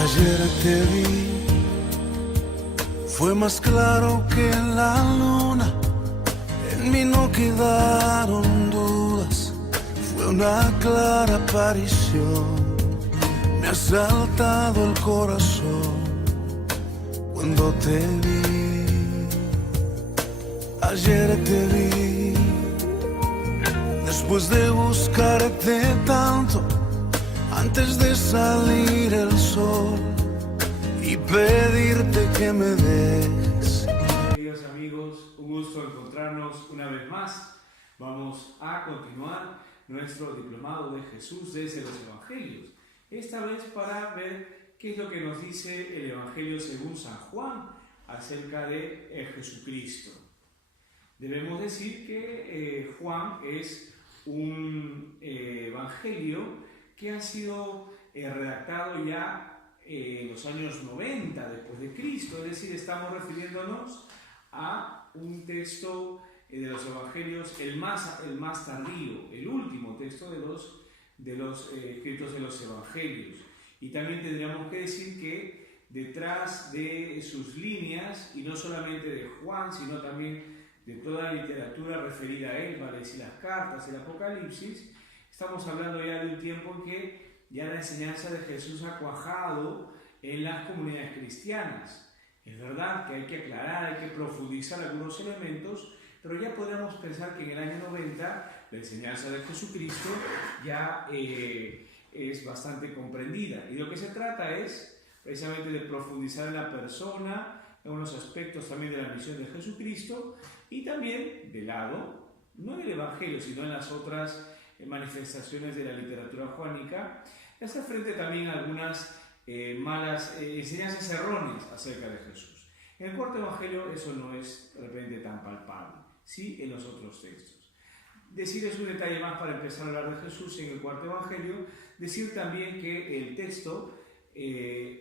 Ayer te vi, fue más claro que la luna, en mí no quedaron dudas, fue una clara aparición. Me ha saltado el corazón cuando te vi. Ayer te vi, después de buscarte tanto, antes de salir el sol y pedirte que me dejes. Queridos amigos, un gusto encontrarnos una vez más. Vamos a continuar nuestro diplomado de Jesús desde los Evangelios. Esta vez para ver qué es lo que nos dice el Evangelio según San Juan acerca de Jesucristo. Debemos decir que Juan es un evangelio que ha sido redactado ya en los años 90 después de Cristo, es decir, estamos refiriéndonos a un texto de los evangelios, el más tardío, el último texto de los escritos de los evangelios. Y también tendríamos que decir que detrás de sus líneas, y no solamente de Juan, sino también de toda la literatura referida a él, vale decir las cartas, el Apocalipsis, estamos hablando ya de un tiempo en que ya la enseñanza de Jesús ha cuajado en las comunidades cristianas. Es verdad que hay que aclarar, hay que profundizar algunos elementos, pero ya podríamos pensar que en el año 90 la enseñanza de Jesucristo ya es bastante comprendida. Y lo que se trata es precisamente de profundizar en la persona, en unos aspectos también de la misión de Jesucristo y también de lado, no en el Evangelio, sino en las otras manifestaciones de la literatura juánica, hacer frente también a algunas malas enseñanzas erróneas acerca de Jesús. En el cuarto Evangelio eso no es de repente tan palpable, sí en los otros textos. Decirles un detalle más para empezar a hablar de Jesús en el cuarto Evangelio, decir también que el texto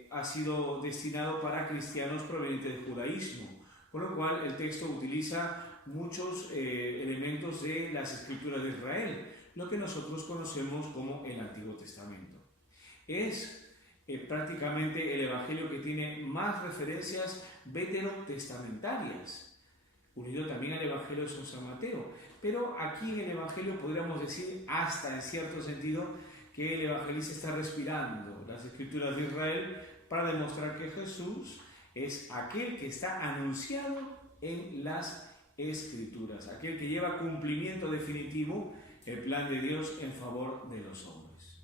ha sido destinado para cristianos provenientes del judaísmo, con lo cual el texto utiliza muchos elementos de las escrituras de Israel, lo que nosotros conocemos como el Antiguo Testamento. Es prácticamente el Evangelio que tiene más referencias veterotestamentarias, unido también al Evangelio de San Mateo. Pero aquí en el Evangelio podríamos decir, hasta en cierto sentido, que el evangelista está respirando las escrituras de Israel para demostrar que Jesús es aquel que está anunciado en las escrituras, aquel que lleva cumplimiento definitivo el plan de Dios en favor de los hombres.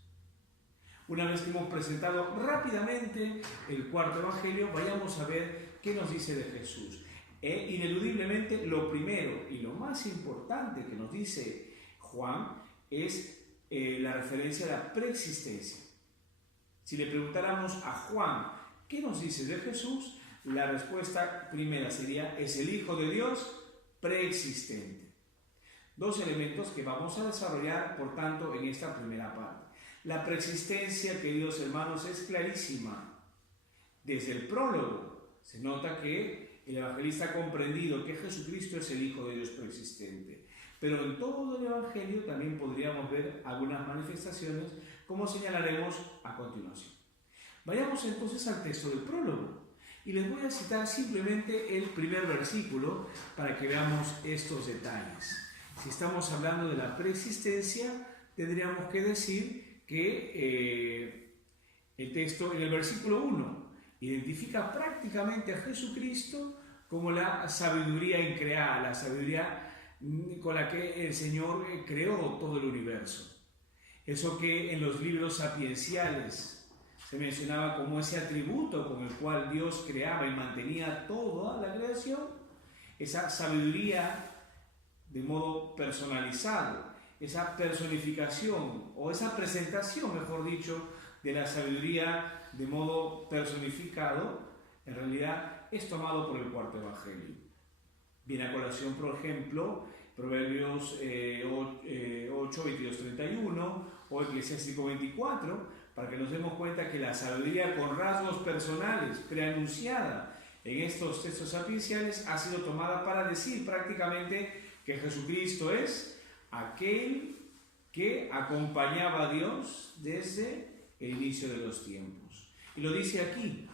Una vez que hemos presentado rápidamente el cuarto evangelio, vayamos a ver qué nos dice de Jesús. Ineludiblemente, lo primero y lo más importante que nos dice Juan es la referencia a la preexistencia. Si le preguntáramos a Juan, ¿qué nos dice de Jesús? La respuesta primera sería, es el Hijo de Dios preexistente. Dos elementos que vamos a desarrollar, por tanto, en esta primera parte. La preexistencia, queridos hermanos, es clarísima. Desde el prólogo se nota que el evangelista ha comprendido que Jesucristo es el Hijo de Dios preexistente. Pero en todo el Evangelio también podríamos ver algunas manifestaciones, como señalaremos a continuación. Vayamos entonces al texto del prólogo. Y les voy a citar simplemente el primer versículo para que veamos estos detalles. Si estamos hablando de la preexistencia, tendríamos que decir que el texto en el versículo 1 identifica prácticamente a Jesucristo como la sabiduría increada, la sabiduría con la que el Señor creó todo el universo. Eso que en los libros sapienciales se mencionaba como ese atributo con el cual Dios creaba y mantenía toda la creación, esa sabiduría de modo personalizado, esa personificación o esa presentación, mejor dicho, de la sabiduría de modo personificado, en realidad es tomado por el cuarto evangelio. Viene a colación, por ejemplo, Proverbios 8, 22, 31 o Eclesiástico 24, para que nos demos cuenta que la sabiduría con rasgos personales preanunciada en estos textos sapienciales ha sido tomada para decir prácticamente que Jesucristo es aquel que acompañaba a Dios desde el inicio de los tiempos. Y lo dice aquí.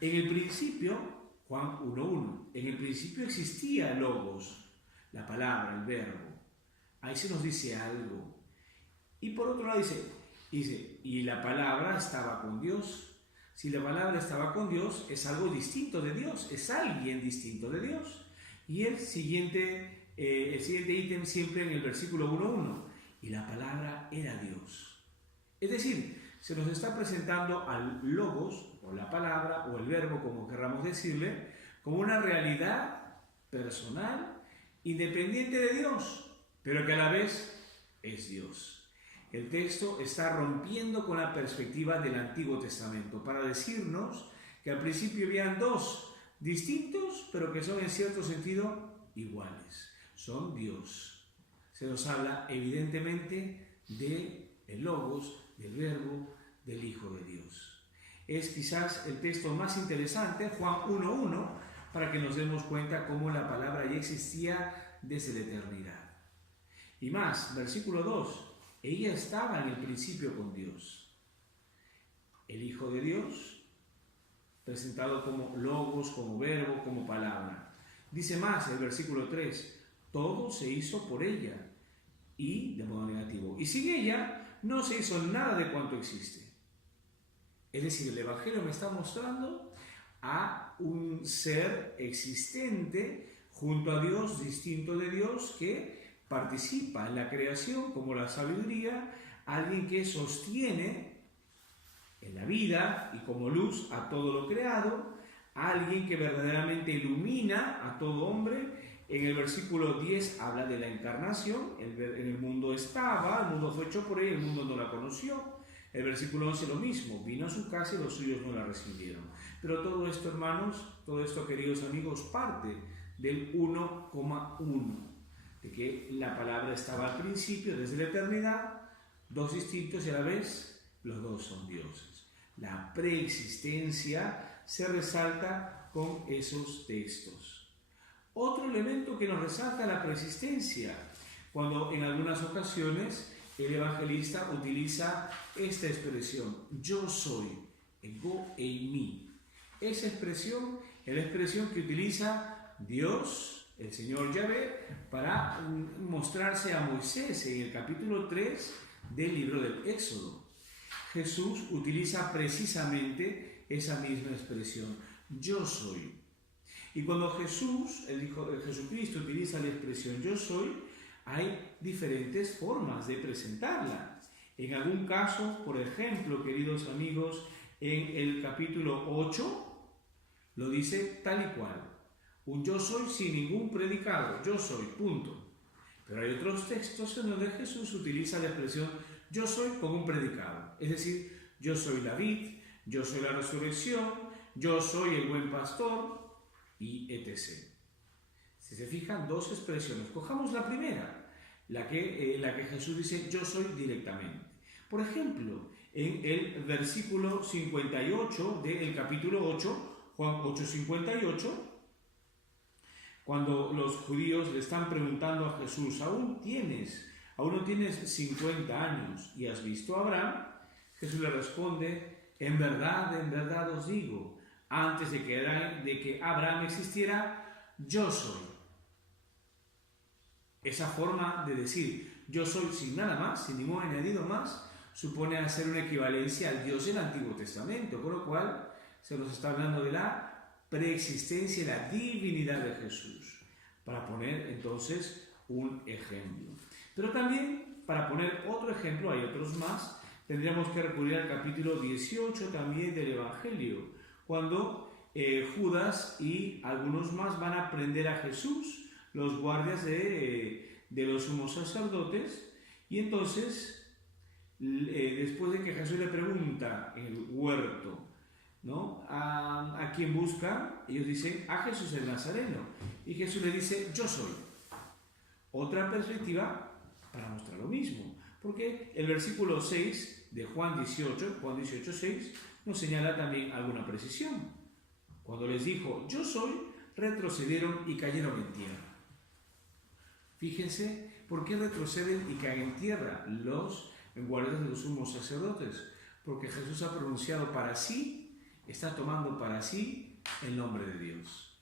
En el principio, Juan 1:1, en el principio existía el Logos, la palabra, el verbo. Ahí se nos dice algo. Y por otro lado dice, y la palabra estaba con Dios. Si la palabra estaba con Dios, es algo distinto de Dios, es alguien distinto de Dios. Y el siguiente ítem siempre en el versículo 1:1, y la palabra era Dios. Es decir, se nos está presentando al Logos, o la palabra, o el verbo, como querramos decirle, como una realidad personal, independiente de Dios, pero que a la vez es Dios. El texto está rompiendo con la perspectiva del Antiguo Testamento para decirnos que al principio habían dos distintos, pero que son en cierto sentido iguales. Son Dios. Se nos habla evidentemente del Logos, del Verbo, del Hijo de Dios. Es quizás el texto más interesante, Juan 1:1, para que nos demos cuenta cómo la palabra ya existía desde la eternidad. Y más, versículo 2. Ella estaba en el principio con Dios. El Hijo de Dios, presentado como Logos, como verbo, como palabra. Dice más el versículo 3, todo se hizo por ella, y de modo negativo. Y sin ella no se hizo nada de cuanto existe. Es decir, el Evangelio me está mostrando a un ser existente junto a Dios, distinto de Dios, que participa en la creación como la sabiduría, alguien que sostiene en la vida y como luz a todo lo creado, alguien que verdaderamente ilumina a todo hombre. En el versículo 10 habla de la encarnación, en el mundo estaba, el mundo fue hecho por él, el mundo no la conoció. El versículo 11 lo mismo, vino a su casa y los suyos no la recibieron. Pero todo esto, hermanos, todo esto, queridos amigos, parte del 1,1. De que la palabra estaba al principio, desde la eternidad, dos distintos y a la vez los dos son dioses. La preexistencia se resalta con esos textos. Otro elemento que nos resalta la preexistencia, cuando en algunas ocasiones el evangelista utiliza esta expresión, yo soy, ego eimi. Esa expresión es la expresión que utiliza Dios, el Señor Yahvé, para mostrarse a Moisés en el capítulo 3 del libro del Éxodo. Jesús utiliza precisamente esa misma expresión, yo soy. Y cuando Jesucristo utiliza la expresión yo soy, hay diferentes formas de presentarla. En algún caso, por ejemplo, queridos amigos, en el capítulo 8 lo dice tal y cual. Un yo soy sin ningún predicado, yo soy, punto. Pero hay otros textos en donde Jesús utiliza la expresión yo soy con un predicado. Es decir, yo soy la vid, yo soy la resurrección, yo soy el buen pastor y etc. Si se fijan, dos expresiones. Cojamos la primera, la que Jesús dice yo soy directamente. Por ejemplo, en el versículo 58 del capítulo 8, Juan 8:58, cuando los judíos le están preguntando a Jesús, ¿aún no tienes 50 años y has visto a Abraham? Jesús le responde, en verdad os digo, antes de que Abraham existiera, yo soy. Esa forma de decir yo soy sin nada más, sin ningún añadido más, supone hacer una equivalencia al Dios del Antiguo Testamento, con lo cual se nos está hablando de la preexistencia y la divinidad de Jesús, para poner entonces un ejemplo. Pero también, para poner otro ejemplo, hay otros más, tendríamos que recurrir al capítulo 18 también del Evangelio, cuando Judas y algunos más van a prender a Jesús, los guardias de los sumos sacerdotes, y entonces, después de que Jesús le pregunta en el huerto, ¿no? ¿A quién busca? Ellos dicen, a Jesús el Nazareno. Y Jesús le dice, yo soy. Otra perspectiva para mostrar lo mismo. Porque el versículo 6 de Juan 18:6, nos señala también alguna precisión. Cuando les dijo, yo soy, retrocedieron y cayeron en tierra. Fíjense, ¿por qué retroceden y caen en tierra los guardias de los sumos sacerdotes? Porque Jesús ha pronunciado para sí está tomando para sí el nombre de Dios.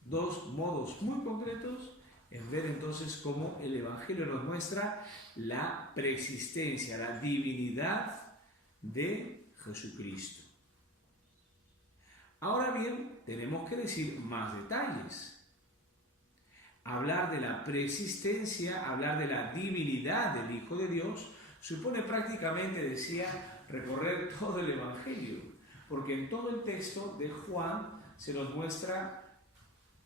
Dos modos muy concretos en ver entonces cómo el Evangelio nos muestra la preexistencia, la divinidad de Jesucristo. Ahora bien, tenemos que decir más detalles. Hablar de la preexistencia, hablar de la divinidad del Hijo de Dios, supone prácticamente, decía, recorrer todo el Evangelio, porque en todo el texto de Juan se nos muestra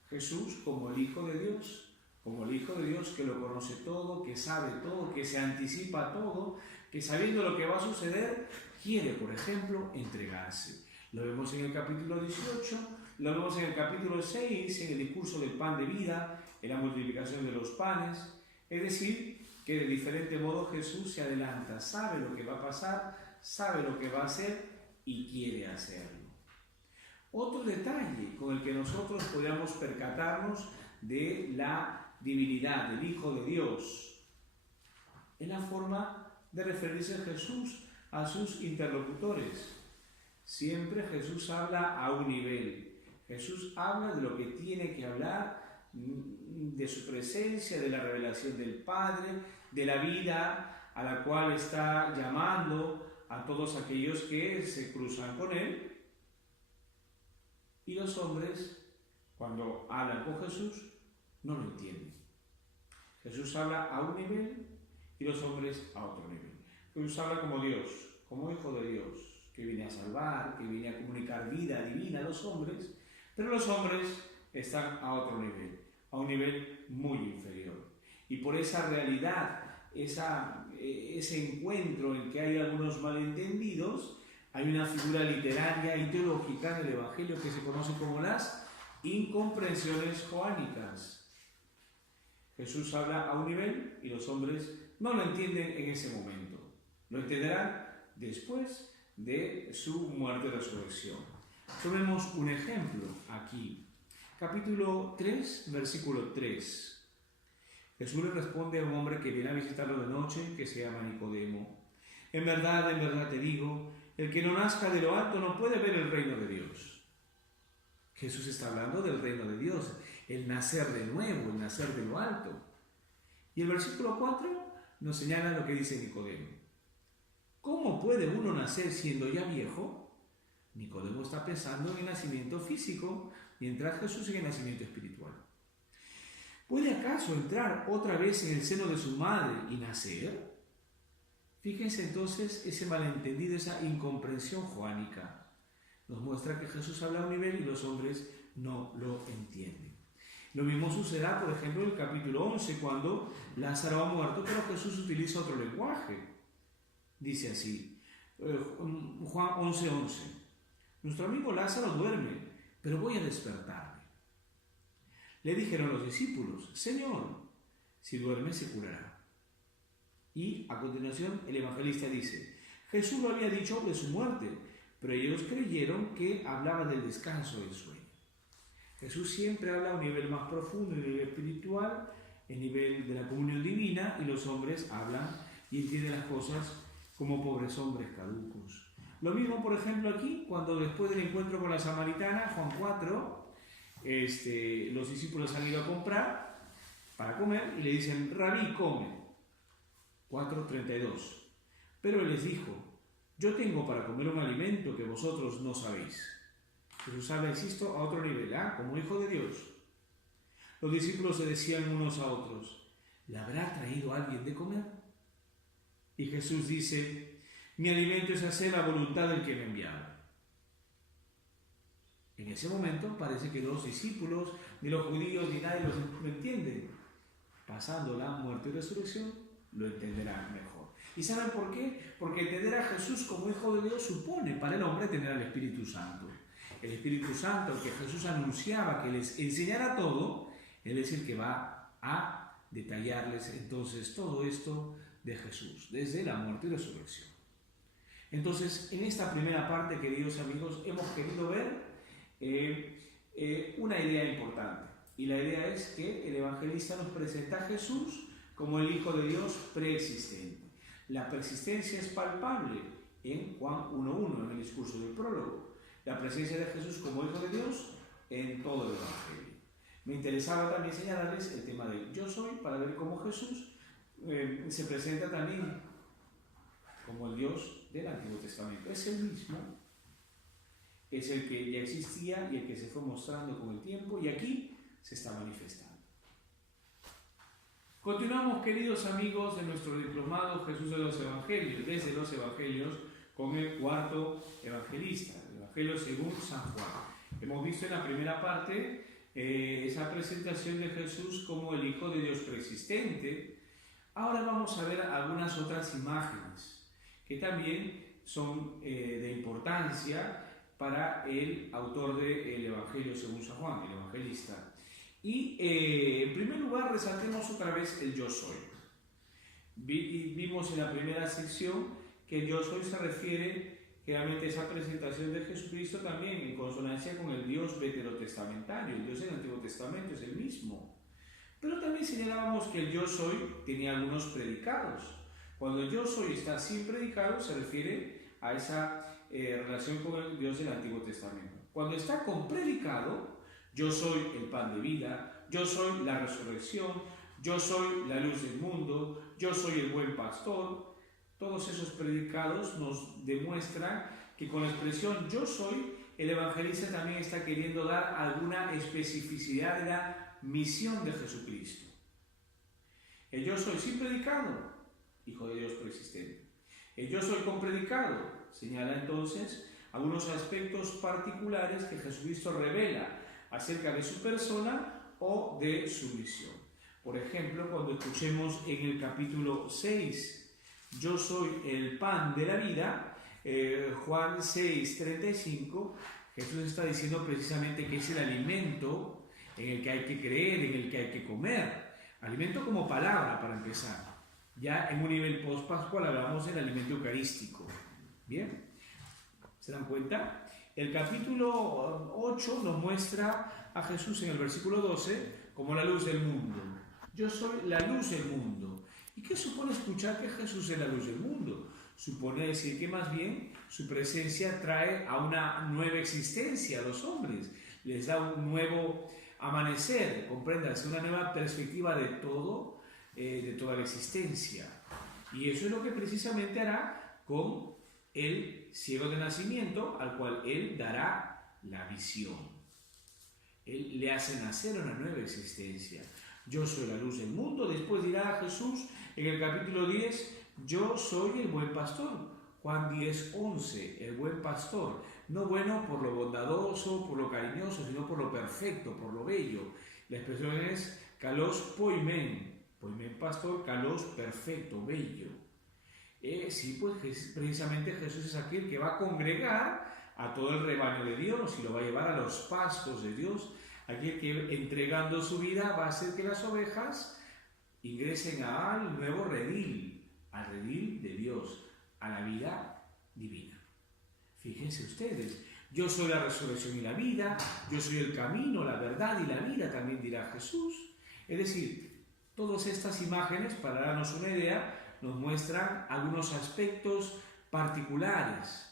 Jesús como el Hijo de Dios, que lo conoce todo, que sabe todo, que se anticipa a todo, que sabiendo lo que va a suceder, quiere, por ejemplo, entregarse. Lo vemos en el capítulo 18, lo vemos en el capítulo 6, en el discurso del pan de vida, en la multiplicación de los panes. Es decir, que de diferente modo Jesús se adelanta, sabe lo que va a pasar, sabe lo que va a hacer y quiere hacerlo. Otro detalle con el que nosotros podamos percatarnos de la divinidad del Hijo de Dios es la forma de referirse Jesús a sus interlocutores. Siempre Jesús habla a un nivel. Jesús habla de lo que tiene que hablar, de su presencia, de la revelación del Padre, de la vida a la cual está llamando a todos aquellos que se cruzan con Él. Y los hombres, cuando hablan con Jesús, no lo entienden. Jesús habla a un nivel y los hombres a otro nivel. Jesús habla como Dios, como Hijo de Dios, que viene a salvar, que viene a comunicar vida divina a los hombres, pero los hombres están a otro nivel, a un nivel muy inferior. Y por esa realidad, ese encuentro en que hay algunos malentendidos, hay una figura literaria y teológica en el Evangelio que se conoce como las incomprensiones joánicas. Jesús habla a un nivel y los hombres no lo entienden en ese momento. Lo entenderán después de su muerte y resurrección. Tomemos un ejemplo aquí. Capítulo 3, versículo 3. Jesús le responde a un hombre que viene a visitarlo de noche, que se llama Nicodemo. En verdad te digo, el que no nazca de lo alto no puede ver el reino de Dios. Jesús está hablando del reino de Dios, el nacer de nuevo, el nacer de lo alto. Y el versículo 4 nos señala lo que dice Nicodemo. ¿Cómo puede uno nacer siendo ya viejo? Nicodemo está pensando en el nacimiento físico, mientras Jesús en el nacimiento espiritual. ¿Puede acaso entrar otra vez en el seno de su madre y nacer? Fíjense entonces ese malentendido, esa incomprensión joánica. Nos muestra que Jesús habla a un nivel y los hombres no lo entienden. Lo mismo sucederá, por ejemplo, en el capítulo 11, cuando Lázaro ha muerto, pero Jesús utiliza otro lenguaje. Dice así, Juan 11:11, nuestro amigo Lázaro duerme, pero voy a despertarle. Le dijeron los discípulos, Señor, si duerme se curará. Y a continuación el evangelista dice, Jesús lo había dicho de su muerte, pero ellos creyeron que hablaba del descanso del sueño. Jesús siempre habla a un nivel más profundo, a un nivel espiritual, el nivel de la comunión divina, y los hombres hablan y entienden las cosas como pobres hombres caducos. Lo mismo, por ejemplo, aquí, cuando después del encuentro con la samaritana, Juan 4, los discípulos han ido a comprar para comer y le dicen, Rabí, come. 4:32. Pero él les dijo, yo tengo para comer un alimento que vosotros no sabéis. Jesús habla, insisto, a otro nivel, como Hijo de Dios. Los discípulos se decían unos a otros, ¿le habrá traído alguien de comer? Y Jesús dice, mi alimento es hacer la voluntad del que me enviaba. En ese momento parece que los discípulos, ni los judíos, ni nadie lo entienden. Pasando la muerte y resurrección, lo entenderán mejor. ¿Y saben por qué? Porque entender a Jesús como Hijo de Dios supone para el hombre tener al Espíritu Santo. El Espíritu Santo que Jesús anunciaba que les enseñara todo, Él es el que va a detallarles entonces todo esto de Jesús, desde la muerte y resurrección. Entonces, en esta primera parte, queridos amigos, hemos querido ver una idea importante. Y la idea es que el evangelista nos presenta a Jesús como el Hijo de Dios preexistente. La preexistencia es palpable en Juan 1.1, en el discurso del prólogo. La presencia de Jesús como Hijo de Dios en todo el Evangelio. Me interesaba también señalarles el tema del yo soy, para ver cómo Jesús se presenta también como el Dios del Antiguo Testamento. Es el mismo, es el que ya existía y el que se fue mostrando con el tiempo, y aquí se está manifestando. Continuamos, queridos amigos, de nuestro diplomado Jesús de los Evangelios, desde los Evangelios, con el cuarto evangelista, el Evangelio según San Juan. Hemos visto en la primera parte esa presentación de Jesús como el Hijo de Dios preexistente. Ahora vamos a ver algunas otras imágenes que también son de importancia para el autor del Evangelio según San Juan, el evangelista. Y en primer lugar resaltemos otra vez el yo soy. Vimos en la primera sección que el yo soy se refiere realmente a esa presentación de Jesucristo también en consonancia con el Dios veterotestamentario. El Dios del Antiguo Testamento es el mismo. Pero también señalábamos que el yo soy tenía algunos predicados. Cuando el yo soy está sin predicado se refiere a esa relación con el Dios del Antiguo Testamento. Cuando está con predicado, yo soy el pan de vida, yo soy la resurrección, yo soy la luz del mundo, yo soy el buen pastor. Todos esos predicados nos demuestran que con la expresión yo soy, el evangelista también está queriendo dar alguna especificidad de la misión de Jesucristo. El yo soy sin predicado, Hijo de Dios preexistente. El yo soy con predicado señala entonces algunos aspectos particulares que Jesucristo revela acerca de su persona o de su misión. Por ejemplo, cuando escuchemos en el capítulo 6, yo soy el pan de la vida, Juan 6:35, Jesús está diciendo precisamente que es el alimento en el que hay que creer, en el que hay que comer. Alimento como palabra, para empezar. Ya en un nivel post-pascual hablamos del alimento eucarístico. Bien, ¿se dan cuenta? El capítulo 8 nos muestra a Jesús en el versículo 12 como la luz del mundo. Yo soy la luz del mundo. ¿Y qué supone escuchar que Jesús es la luz del mundo? Supone decir que más bien su presencia trae a una nueva existencia a los hombres, les da un nuevo amanecer, compréndase, una nueva perspectiva de toda la existencia. Y eso es lo que precisamente hará con el ciego de nacimiento, al cual él dará la visión. Él le hace nacer una nueva existencia. Yo soy la luz del mundo. Después dirá Jesús en el capítulo 10, yo soy el buen pastor. Juan 10:11, el buen pastor. No bueno por lo bondadoso, por lo cariñoso, sino por lo perfecto, por lo bello. La expresión es kalos poimen. Poimen pastor, kalos perfecto, bello. Sí, pues precisamente Jesús es aquel que va a congregar a todo el rebaño de Dios y lo va a llevar a los pastos de Dios. Aquel que entregando su vida va a hacer que las ovejas ingresen al nuevo redil, al redil de Dios, a la vida divina. Fíjense ustedes, yo soy la resurrección y la vida, yo soy el camino, la verdad y la vida, también dirá Jesús. Es decir, todas estas imágenes, para darnos una idea, nos muestran algunos aspectos particulares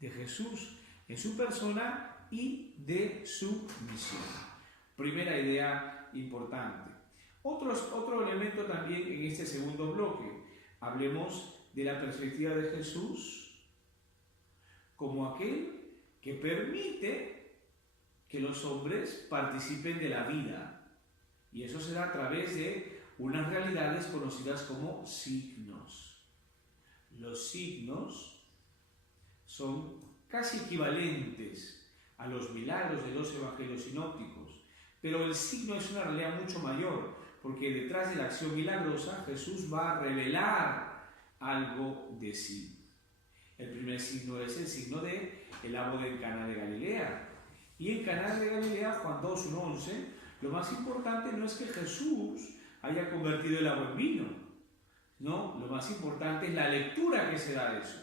de Jesús en su persona y de su misión. Primera idea importante. Otro elemento también en este segundo bloque. Hablemos de la perspectiva de Jesús como aquel que permite que los hombres participen de la vida. Y eso se da a través de unas realidades conocidas como signos. Los signos son casi equivalentes a los milagros de los evangelios sinópticos, pero el signo es una realidad mucho mayor, porque detrás de la acción milagrosa Jesús va a revelar algo de sí. El primer signo es el signo del agua en Caná de Galilea. Y en Caná de Galilea, Juan 2:11, lo más importante no es que Jesús haya convertido el agua en vino, no, lo más importante es la lectura que se da de eso.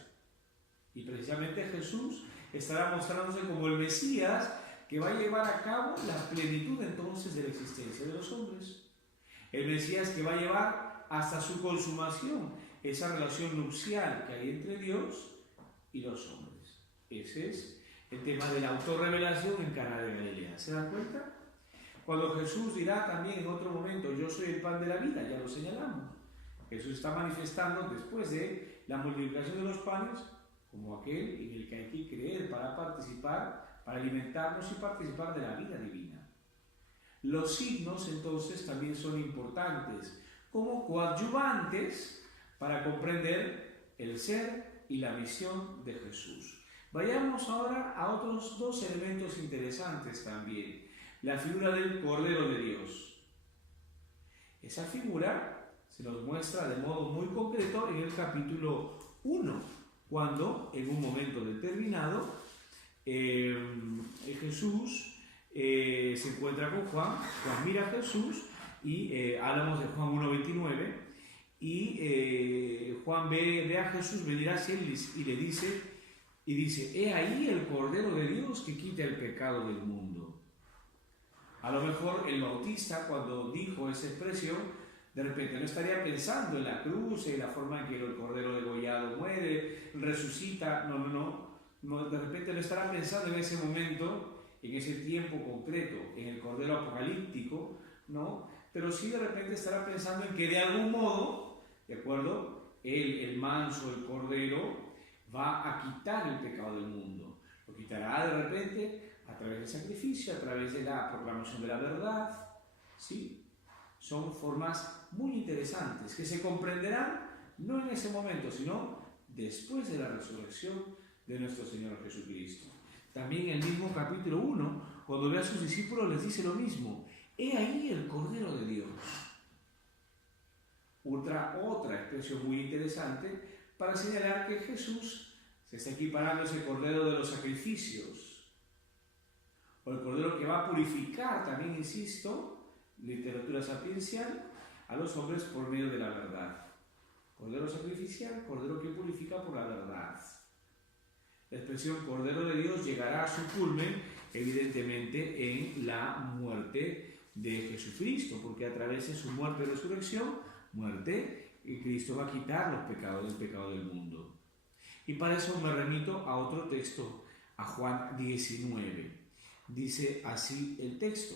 Y precisamente Jesús estará mostrándose como el Mesías que va a llevar a cabo la plenitud entonces de la existencia de los hombres. El Mesías que va a llevar hasta su consumación esa relación nupcial que hay entre Dios y los hombres. Ese es el tema de la autorrevelación en Caná de Galilea. ¿Se dan cuenta? Cuando Jesús dirá también en otro momento, yo soy el pan de la vida, ya lo señalamos. Jesús está manifestando después de la multiplicación de los panes como aquel en el que hay que creer para participar, para alimentarnos y participar de la vida divina. Los signos entonces también son importantes como coadyuvantes para comprender el ser y la misión de Jesús. Vayamos ahora a otros dos elementos interesantes también. La figura del Cordero de Dios. Esa figura se nos muestra de modo muy concreto en el capítulo 1, cuando en un momento determinado Jesús se encuentra con Juan mira a Jesús y hablamos de Juan 1:29 y Juan ve a Jesús venir hacia él y le dice, he ahí el Cordero de Dios que quita el pecado del mundo. A lo mejor el Bautista, cuando dijo esa expresión, de repente no estaría pensando en la cruz, en la forma en que el Cordero degollado muere, resucita, no, de repente no estará pensando en ese momento, en ese tiempo concreto, en el Cordero apocalíptico, ¿no? Pero sí de repente estará pensando en que de algún modo, ¿de acuerdo? El manso, el Cordero, va a quitar el pecado del mundo. Lo quitará de repente a través del sacrificio, a través de la proclamación de la verdad, ¿sí? Son formas muy interesantes que se comprenderán no en ese momento, sino después de la resurrección de nuestro Señor Jesucristo. También en el mismo capítulo 1, cuando ve a sus discípulos, les dice lo mismo. He ahí el Cordero de Dios. Otra expresión muy interesante para señalar que Jesús se está equiparando a ese Cordero de los sacrificios, o el Cordero que va a purificar, también insisto, literatura sapiencial, a los hombres por medio de la verdad. Cordero sacrificial, Cordero que purifica por la verdad. La expresión Cordero de Dios llegará a su culmen, evidentemente, en la muerte de Jesucristo, porque a través de su muerte y resurrección, Cristo va a quitar el pecado del mundo. Y para eso me remito a otro texto, a Juan 19. Dice así el texto.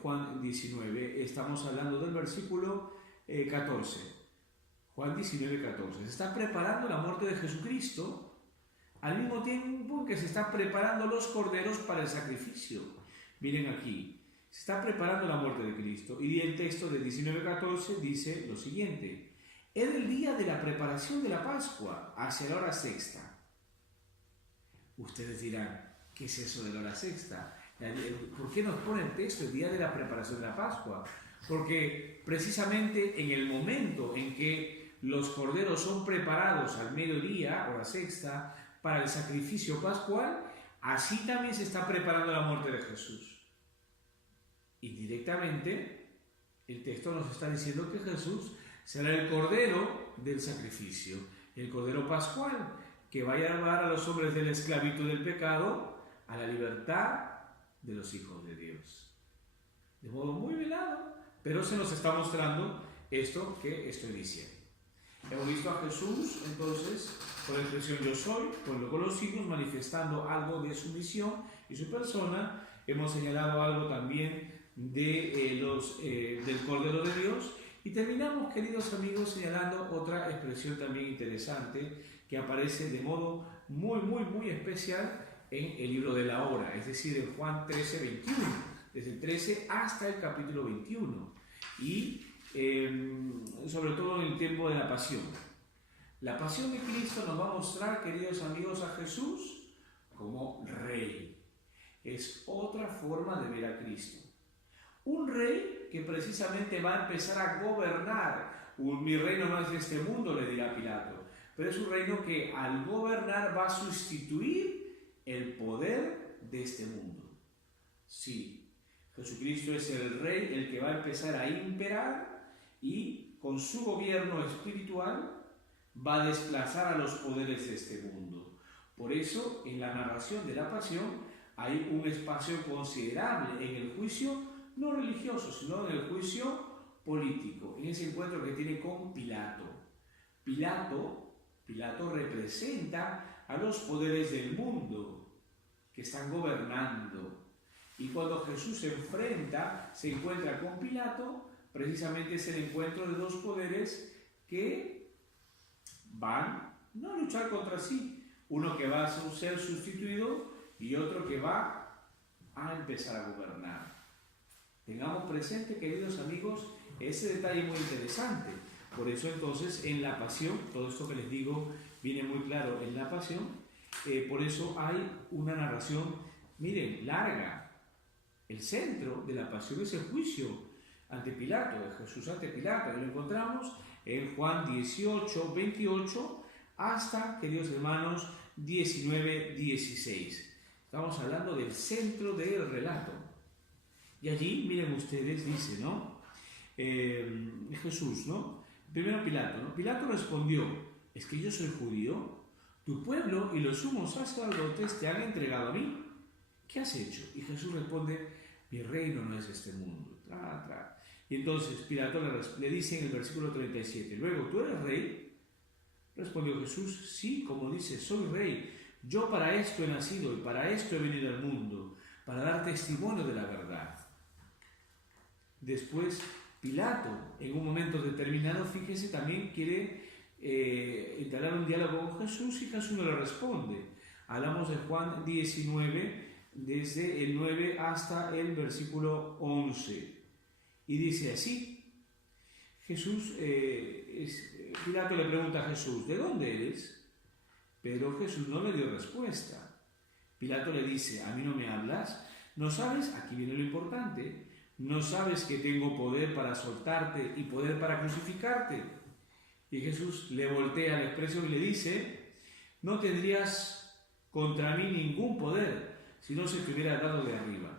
Juan 19, estamos hablando del versículo 14. Juan 19, 14. Se está preparando la muerte de Jesucristo al mismo tiempo que se están preparando los corderos para el sacrificio. Miren aquí, se está preparando la muerte de Cristo. Y el texto de 19, 14 dice lo siguiente. Era el día de la preparación de la Pascua, hacia la hora sexta. Ustedes dirán, ¿qué es eso de la hora sexta? ¿Por qué nos pone el texto el día de la preparación de la Pascua? Porque precisamente en el momento en que los corderos son preparados al mediodía, hora sexta, para el sacrificio pascual, así también se está preparando la muerte de Jesús. Indirectamente, el texto nos está diciendo que Jesús será el Cordero del sacrificio, el Cordero pascual, que va a llevar a los hombres de la esclavitud del pecado a la libertad de los hijos de Dios. De modo muy velado, pero se nos está mostrando esto que estoy diciendo. Hemos visto a Jesús, entonces, con la expresión yo soy, con los signos manifestando algo de su misión y su persona. Hemos señalado algo también del Cordero de Dios. Y terminamos, queridos amigos, señalando otra expresión también interesante que aparece de modo muy especial en el libro de la hora, es decir, en Juan 13, 21, desde el 13 hasta el capítulo 21, y sobre todo en el tiempo de la pasión. La pasión de Cristo nos va a mostrar, queridos amigos, a Jesús como Rey. Es otra forma de ver a Cristo. Un rey que precisamente va a empezar a gobernar. Mi reino no es de este mundo, le dirá Pilato, pero es un reino que al gobernar va a sustituir el poder de este mundo. Sí, Jesucristo es el rey, el que va a empezar a imperar y con su gobierno espiritual va a desplazar a los poderes de este mundo. Por eso, en la narración de la pasión hay un espacio considerable en el juicio no religioso, sino en el juicio político, en ese encuentro que tiene con Pilato. Pilato Pilato representa a los poderes del mundo que están gobernando. Y cuando Jesús se encuentra con Pilato, precisamente es el encuentro de dos poderes que van no a luchar contra sí, uno que va a ser sustituido y otro que va a empezar a gobernar. Tengamos presente, queridos amigos, ese detalle muy interesante. Por eso entonces en la pasión, todo esto que les digo viene muy claro en la pasión, por eso hay una narración, miren, larga. El centro de la pasión es el juicio ante Pilato, de Jesús ante Pilato, y lo encontramos en Juan 18, 28, hasta, queridos hermanos, 19, 16. Estamos hablando del centro del relato. Y allí, miren ustedes, dice, ¿no? Jesús, ¿no? Primero Pilato, ¿no? Pilato respondió, ¿es que yo soy judío? Tu pueblo y los sumos sacerdotes te han entregado a mí. ¿Qué has hecho? Y Jesús responde, mi reino no es de este mundo. Y entonces Pilato le dice en el versículo 37, luego, ¿tú eres rey? Respondió Jesús, sí, como dice, soy rey. Yo para esto he nacido y para esto he venido al mundo, para dar testimonio de la verdad. Después Pilato, en un momento determinado, fíjese, también quiere entablar un diálogo con Jesús y Jesús no le responde. Hablamos de Juan 19, desde el 9 hasta el versículo 11. Y dice así, Pilato le pregunta a Jesús, ¿de dónde eres? Pero Jesús no le dio respuesta. Pilato le dice, ¿a mí no me hablas? ¿No sabes? Aquí viene lo importante. ¿No sabes que tengo poder para soltarte y poder para crucificarte? Y Jesús le voltea la expresión y le dice, no tendrías contra mí ningún poder si no se te hubiera dado de arriba.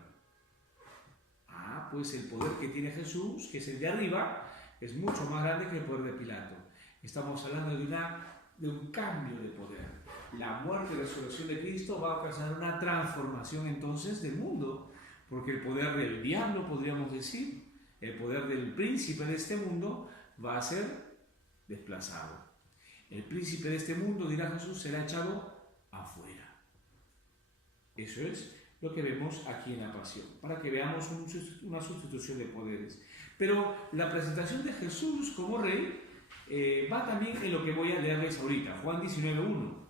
Pues el poder que tiene Jesús, que es el de arriba, es mucho más grande que el poder de Pilato. Estamos hablando de un cambio de poder. La muerte y resurrección de Cristo va a ocasionar una transformación entonces del mundo, porque el poder del diablo, podríamos decir, el poder del príncipe de este mundo va a ser desplazado. El príncipe de este mundo, dirá Jesús, será echado afuera. Eso es lo que vemos aquí en la pasión, para que veamos una sustitución de poderes. Pero la presentación de Jesús como rey va también en lo que voy a leerles ahorita, Juan 19:1.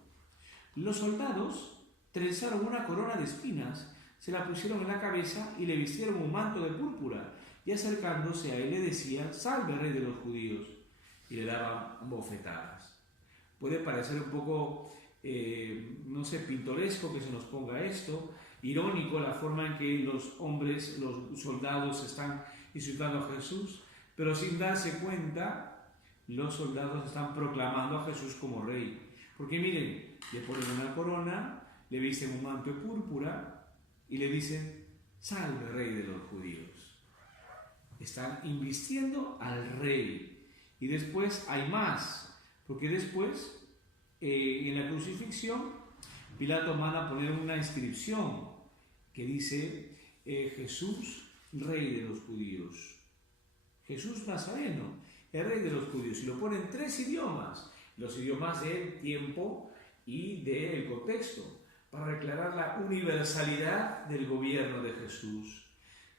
Los soldados trenzaron una corona de espinas, se la pusieron en la cabeza y le vistieron un manto de púrpura, y acercándose a él le decían, salve rey de los judíos, y le daban bofetadas. Puede parecer un poco, pintoresco que se nos ponga esto, irónico la forma en que los hombres, los soldados están insultando a Jesús, pero sin darse cuenta, los soldados están proclamando a Jesús como rey. Porque miren, le ponen una corona, le visten un manto de púrpura y le dicen, salve rey de los judíos. Están invistiendo al rey. Y después hay más, porque después, en la crucifixión, Pilato manda a poner una inscripción que dice Jesús, rey de los judíos. Jesús Nazareno, el rey de los judíos. Y lo pone en 3 idiomas, los idiomas del tiempo y del contexto, para declarar la universalidad del gobierno de Jesús.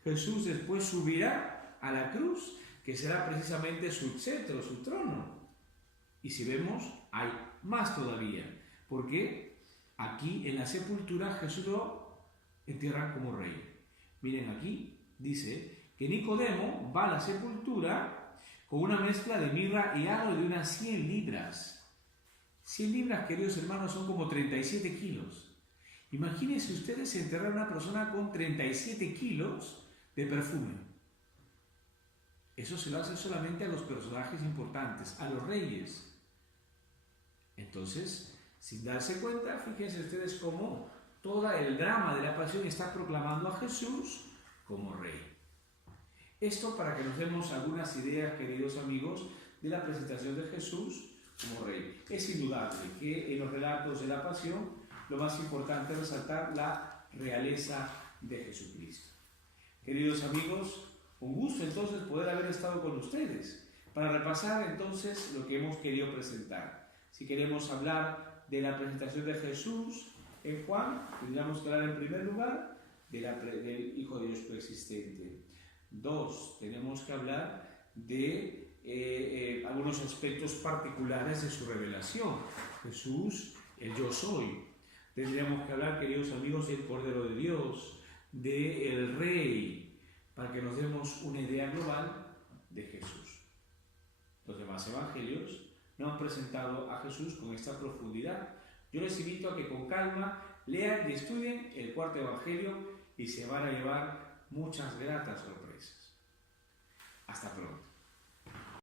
Jesús después subirá a la cruz, que será precisamente su cetro, su trono. Y si vemos, hay más todavía, porque aquí en la sepultura Jesús lo entierran como rey. Miren, aquí dice que Nicodemo va a la sepultura con una mezcla de mirra y aloe de unas 100 libras. 100 libras, queridos hermanos, son como 37 kilos. Imagínense ustedes enterrar a una persona con 37 kilos de perfume. Eso se lo hace solamente a los personajes importantes, a los reyes. Entonces, sin darse cuenta, fíjense ustedes cómo todo el drama de la pasión está proclamando a Jesús como rey. Esto para que nos demos algunas ideas, queridos amigos, de la presentación de Jesús como rey. Es indudable que en los relatos de la pasión lo más importante es resaltar la realeza de Jesucristo. Queridos amigos, un gusto entonces poder haber estado con ustedes para repasar entonces lo que hemos querido presentar. Si queremos hablar de la presentación de Jesús en Juan, tendríamos que hablar en primer lugar del Hijo de Dios preexistente. 2, tenemos que hablar de algunos aspectos particulares de su revelación. Jesús, el yo soy. Tendríamos que hablar, queridos amigos, del Cordero de Dios, del Rey, para que nos demos una idea global de Jesús. Los demás evangelios no han presentado a Jesús con esta profundidad. Yo les invito a que con calma lean y estudien el cuarto evangelio y se van a llevar muchas gratas sorpresas. Hasta pronto.